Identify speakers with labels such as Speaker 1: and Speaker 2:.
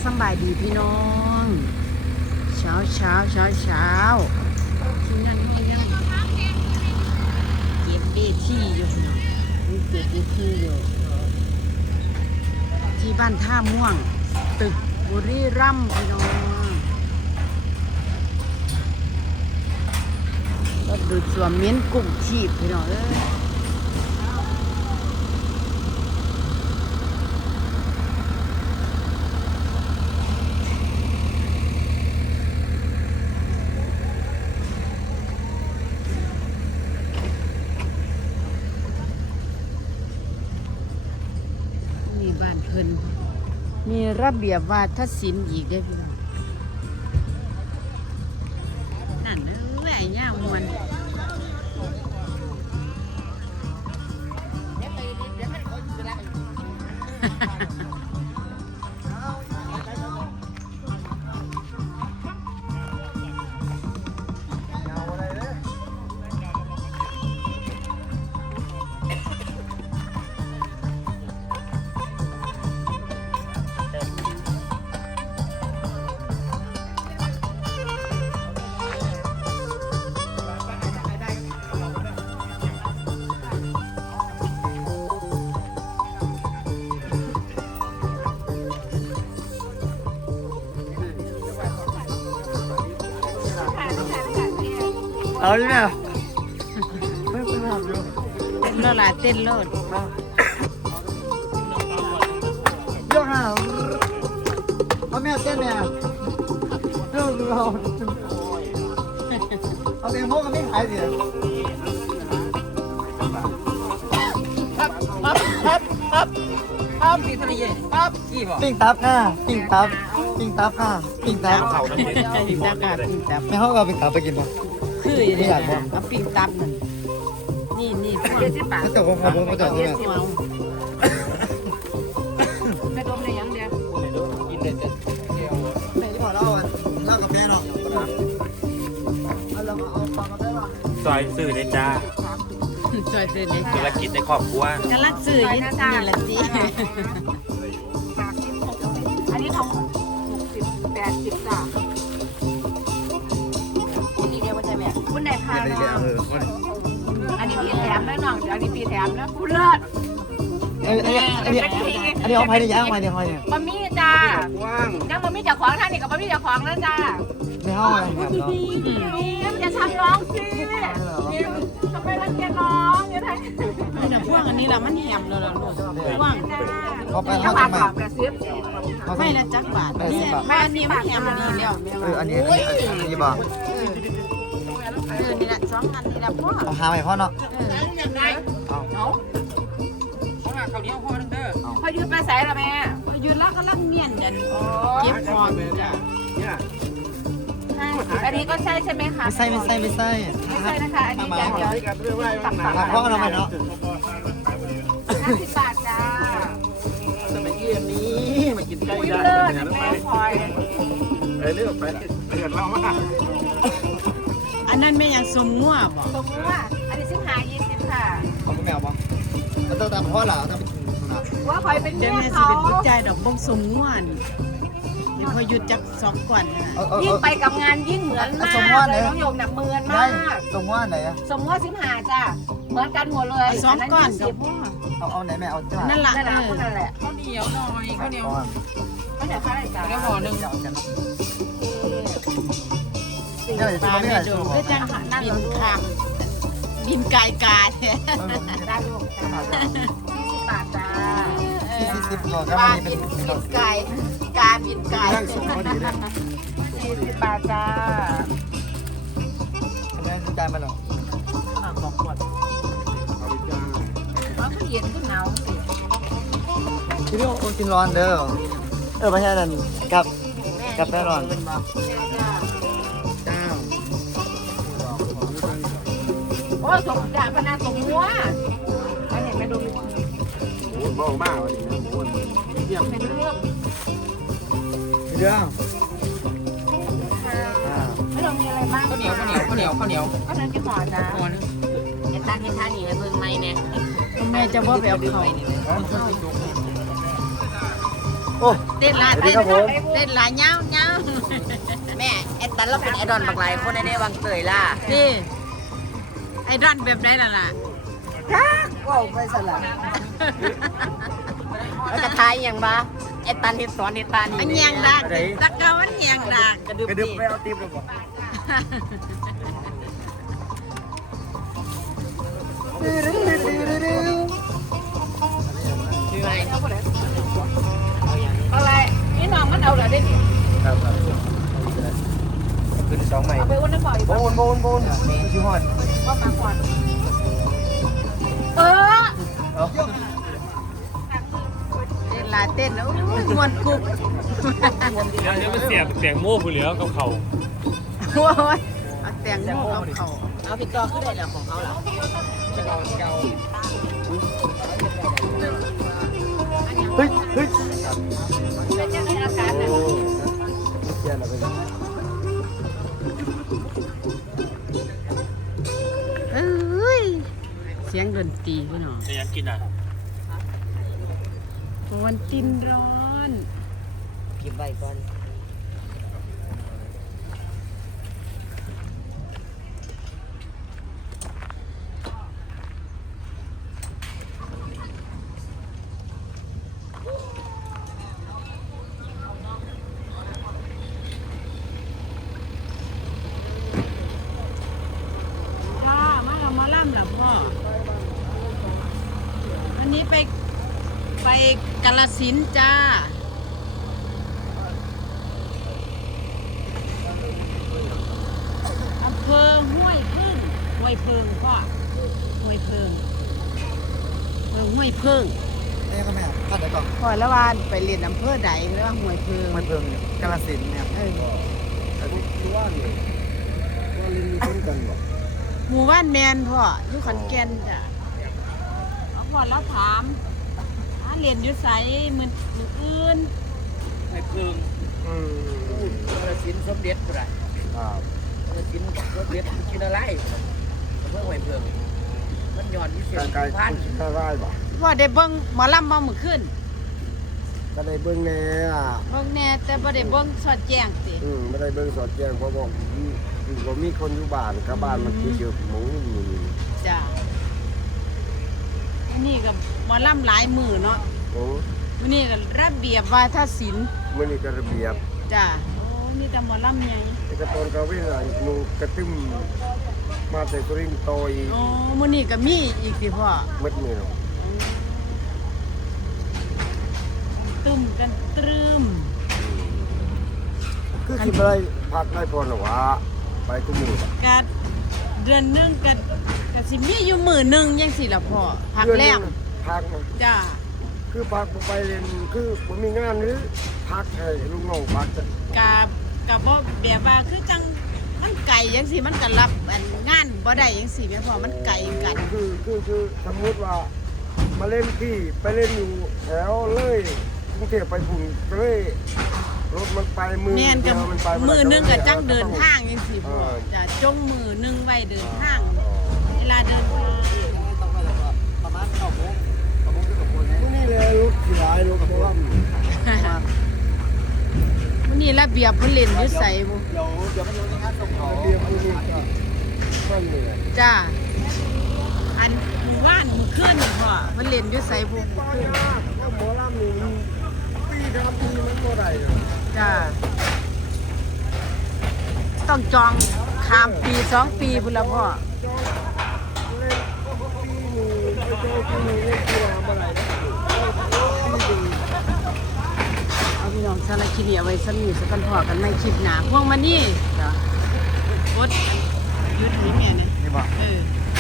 Speaker 1: สบายดีพี่น้องเช้าที่นั่นที่นั่นเก็บเวทีอยู่พี่น้องนี่เก็บเวทีอยู่ที่บ้านท่าม่วงตึกบุรีรัมย์พี่น้องรถดูดสวมเม้นกุ้งชีพพี่น้องบ้านเพิ่นมีระเบียบวาทศิลป์อีกได้พี่น้องนั่นไอ้ย่ามวน
Speaker 2: เอาดิแม่ไม่ทำอยู่
Speaker 1: เต้นโลดล่ะเต้นโลด
Speaker 2: ยกหน้าเอาแม่เต้นแม่เรื่องเราเอาเต็มพวกกันไม่ขายสิ
Speaker 3: ครับปีเท่าไหร่ครับกี่บ่
Speaker 2: ปิ้งตับค่ะปิ้งตับค่ะปิ้งตับ
Speaker 1: ปิ่งตับค่ะปิ่งตับ
Speaker 2: ไม่เขาเอาปิ้งตับไปกินป่ะ
Speaker 1: คืออย่างนี้เอาปิ่งตับนี่พวก
Speaker 3: 70 บาท
Speaker 2: ถ้าเกิดผมก็จะเอาแม่
Speaker 1: เอา
Speaker 3: แม่ดมได้ยังเดียวกินได้แต่เดียว
Speaker 2: แม่ที่บอกเราเล่ากับแม่เนาะเอาเราเอาฟังมาได้ป่ะ
Speaker 4: ซอยสื่อเลยจ้า
Speaker 1: ช่วยซื้อนี่
Speaker 4: ธุรกิจในครอบครัว
Speaker 1: กำลังซื้ออยี่นี่ละสิ
Speaker 3: อันนี้ของ60 80จ้ะนี่เดียวมันจะแม่คุณได้พาน้องอันนี้พี่แถมแล้วน้องเดี๋ยวอันนี้พี่แถมแล้วคุณเลิศ
Speaker 2: อันนี้เอาไปในย่างมาเดี๋ยวเขาเนี่ย
Speaker 3: บะหมี่จ้ายังบะหมี่จากของท่านนี่กับบะหมี่จากของแล้วจ้า
Speaker 2: ไม่ห้องอะไรครับเนาะ
Speaker 3: มันจะทำร้องสิทำไมรังเกียจน้องเนี่ยท่าน
Speaker 1: นี่นะพวกอันนี้ละมันแหมแล้วล่ะลูกพวก
Speaker 2: เขาไป
Speaker 3: จั
Speaker 2: เขา
Speaker 3: งหวะ
Speaker 2: ทำไม
Speaker 3: ก่อนกระซิบ
Speaker 1: ไม่ละจักบาทเนี่ยบ้านนี้มันแหมดีแล้วแม่ว่า
Speaker 2: อันนี้บอก
Speaker 1: นี่ละสองอันนี่ละพ่อ
Speaker 2: เอาหาไปพ่อเนาะ
Speaker 3: พอยืนไปใส่ละแม่
Speaker 1: ยืนแล้วก็ลังเมียนกันเก็บของจ้ะ
Speaker 3: อันนี้ก็ใช่ใช่ไหมคะ
Speaker 2: ไม่ใช่
Speaker 3: ไม่ใช่นะคะอันนี้จะเดี๋ยวตัก
Speaker 2: หาพ่อเราไปเนาะ
Speaker 3: 50 บาทจ้า
Speaker 4: สมัยเย็นนี้มากินใกล้
Speaker 3: คุย
Speaker 4: ได้
Speaker 3: เลิศแม่พลอย
Speaker 4: ไปเรื่อยไปเดือดเรามาก
Speaker 1: อันนั้นไม่ยังสมงัวบ่
Speaker 3: ตรงนี้ว่าอันนี้15 20ค่ะ
Speaker 2: เอาแมวป่ะแล้วต้องตามพ่อเหรอต้องไปกินนะ
Speaker 3: ว่าพลอยเป็น
Speaker 1: เดี๋ยว
Speaker 3: เมี
Speaker 1: แม่
Speaker 3: ย
Speaker 1: สิ
Speaker 3: เขา
Speaker 1: เป็นผู้ใจดอกบ่สมงัวนี่เดี๋ยวพอหยุดจักสองก่อนนะ
Speaker 3: ยิ่งไปกับงานยิ่งเหมือนมากเลยน้องโยมหนักเมือน
Speaker 2: ได้
Speaker 3: มาก
Speaker 2: ตรงว่าไหนอะ
Speaker 3: สมมติ15จ้าเหมือนกันหมดเลย
Speaker 1: สองก่อนกับพ่อ
Speaker 2: เอาไหนแม่เอาที่ไหน
Speaker 1: นั่นล่ะ
Speaker 3: นั่นแหละนั่นแหละ
Speaker 4: ข้าวเหนียวหน่อยข้าวเหนียว
Speaker 3: ไม่ใช่ค่าอะไรจ้า
Speaker 4: แล้วห่อหนึ่ง
Speaker 2: นี่อะไร
Speaker 1: ปลา
Speaker 2: นี่
Speaker 1: แม่
Speaker 2: อะไร
Speaker 1: ดูก็จังบินข้ามบินไกลกาเนี่ย
Speaker 3: ได้ลูก20 บาทจ้า
Speaker 2: 40โล
Speaker 1: ป
Speaker 2: ก็
Speaker 1: ลา
Speaker 2: มี
Speaker 1: บิ
Speaker 2: เป็น
Speaker 1: นบินไกลกาบินไกล
Speaker 2: นั่งสูงพอดีเลย
Speaker 3: 40 บาทจ้า
Speaker 2: แม่ใจมาหรอ
Speaker 3: เพราะเขาเย็นขึ้นหนาวสิ
Speaker 2: ที่พี่คนกินร้อนเด้อไม่ใช่นั่นกับแม่ร้อน
Speaker 3: โอ้สมจ่าพนาสมหัวอันนี้มาดู
Speaker 4: เบามากวันนี้เยี่ยม
Speaker 3: เป็นเรื่อง
Speaker 2: เรื่อง
Speaker 3: ไม่ต้องมีอะไรมาก
Speaker 4: ข้าวเหนียว
Speaker 3: ก็นั่นจะห่อจ้าอย่าตั้งให้ท่านอยู่ในเมืองไม่เนี่ย
Speaker 1: แม่จะว่าแบบเขา
Speaker 2: เโอ้
Speaker 1: เต้นละ
Speaker 2: สวัสดี
Speaker 1: เต้น
Speaker 2: ครับผม
Speaker 1: เต้นละเงาเงา
Speaker 3: แม่ไอ้ตันเราเป็นไอดอลบักหลายคนในวังเตยล่ะ
Speaker 1: นี่ไอ้ดอนแบบไหนล่ะ
Speaker 3: ว้าวไปสลับแล้วจะทายอย่างบ้าไอ้ตันเห็ดสอนเห็ดตานี่
Speaker 1: อันเงียงดักตะเกาอันเงียงดัก
Speaker 3: กระดึบ
Speaker 2: กระดึบ
Speaker 3: นี่
Speaker 2: ไปเอาติ๊บเลยบ่
Speaker 3: คือไงอะไรนี่น้องมันเอาเหรอเด็ก
Speaker 2: ครับขึ้นสองใหม่
Speaker 3: ไปอ้วนน้ำบ่อย
Speaker 2: โบนชิวฮอน
Speaker 3: ว่ามาก่อนเออ
Speaker 2: เอา
Speaker 1: เต้นละเต้นแล้วมวนกรุบ
Speaker 5: เดี๋ยวมันเสียบเสียงโม่ผู้เหลือกับเขา
Speaker 1: โอ้ยเอาแต่งโมกเอาเขา
Speaker 3: เอาพี่ต่อขึ้นได้แล้วของเขาเหรอ
Speaker 2: เฮ้ย
Speaker 3: เป็นยังไงอาการน่ะ
Speaker 2: เสียแล้วไป
Speaker 1: เอ้ยเสียงดนตรีพี่น้อง
Speaker 5: จะยังกินอ่ะ
Speaker 1: วันตินร้อน
Speaker 3: พิมพ์ใบก่อน
Speaker 1: พ่อมากับหมอลำเหรอพ่อวันนี้ไปกาฬสินธุ์จ้าอำเภอห้วยพึ่งห้วยเพิงพ่อห้วยเพิงห้วยเพิง
Speaker 2: นี่ก็แม่พัดได้ก่อน
Speaker 1: พ่อละวานไปเรียนอำเภอใดเรียกว่าห้วยเพิง
Speaker 2: มันเพิ่งกาฬสินธุ์เนี่ย
Speaker 1: เออ
Speaker 2: คือว่าเนี่ยว่าลินมีต้นกันบ่
Speaker 1: หมู่บ้านแมนพ่ออยู่ขอนแก่นจ้ะเอาพ่อแล้วถามเรียนอยู่ไสมืออื่น
Speaker 3: ไม่เพิ่ง
Speaker 2: อืม
Speaker 3: กระสินสมเด็จกูได้
Speaker 2: ครับ
Speaker 3: กระสินสมเด็จกินอะไรเพิ่งไม่เพิ่งมันย้อนที่เสียง
Speaker 2: ไกล
Speaker 3: พัน
Speaker 2: ๆข้าไร่บ่
Speaker 1: พ่อได้เบิ่งหมอลำมาเมื่อคืน
Speaker 2: ก็ได้เบิ่งแน่อ่ะ
Speaker 1: เบิ่งแน่แต่บ่ได้เบิ่งสอดแจ้งติ
Speaker 2: ไม่ได้เบิ่งสอดแจ้งเพราะบอกคือบ่มีคนอยู่บ้านกับบ้านมันคือเจอหมูนี่
Speaker 1: จ้ะนี่ก็หมอลำหลายมือเนาะ
Speaker 2: โอ้
Speaker 1: มื้อนี้ก็ระเบียบวาทศิลป์
Speaker 2: มื้อนี้ก็ระเบียบ
Speaker 1: จ้ะโอ้มีแต่หมอลำใหญ่
Speaker 2: แต่ก็ตอนกาเว้นอ่ะหนูกระตึ้มมาแต่สุรินทร์โตอี
Speaker 1: โอ้มื้อนี้ก็มีอีกติพ่อ
Speaker 2: มืดมือ
Speaker 1: ตึมกันตรึม
Speaker 2: คือสิบ่ได้พักได้พอหรอวะไปกูมือบ่
Speaker 1: ก็เดือนหนึงก็สิมีอยู่มื้อหนึงจังซี่ล่ะพ่อพักแรม
Speaker 2: พักนะ
Speaker 1: จ้ะ
Speaker 2: คือพักบ่ไปเรียนคือบ่มีงานหรือพักให้ลูกน้องพักจะ
Speaker 1: ก็บ่แบบว่าคือจังมันไกลจังซี่มันก็รับอันงานบ่ได้จังซี่แม่พ่อมันไกลกัน
Speaker 2: คือสมมุติว่ามาเล่นที่ไปเล่นอยู่แถวเลยกรุงเทพไปพุ่นก็เลยรถมันไปมือ
Speaker 1: แม่นกับ
Speaker 2: เดียวมันไปบ่ได้
Speaker 1: มือหนึงก็จังเดินทางจังซี่พ่อจะจงมือหนึงไว้เดินทาง เวลาเดินทาง
Speaker 3: ประมาณ9 โมง
Speaker 2: นี่เลยรถที่หลายรถเพราะว่า
Speaker 1: มื้อนี้ระเบียบเพิ่นเล่นอยู่ไสบ่
Speaker 3: เดี๋ยวมันอยู่ในงานส่งเขา
Speaker 2: เรียนผู้นี้ก็นั่นเลย
Speaker 1: จ้าอันว่านมื้อคืนนี่พ่อเพิ่นเล่นอยู่ไสบ่
Speaker 2: ป้ายากก็หมอลำนี่ปีครับปีมันบ่ได้นะ
Speaker 1: จ้าต้องจองข้ามปี2 ปีพุ่นละพ่อ
Speaker 2: จองเล่นปีนี้ไปเจอปีนี้เล่นกีฬาบ่ได้ปีนี้
Speaker 1: เอาพี่น้องสารบคลิปนี้เอาไว้ซ้ํนี้สักกันพ่อกันใหม่คลิปหน้าพวกมานี่จ้ะกดหยุดนี่แม่นะ
Speaker 2: นี่บ่
Speaker 1: เออ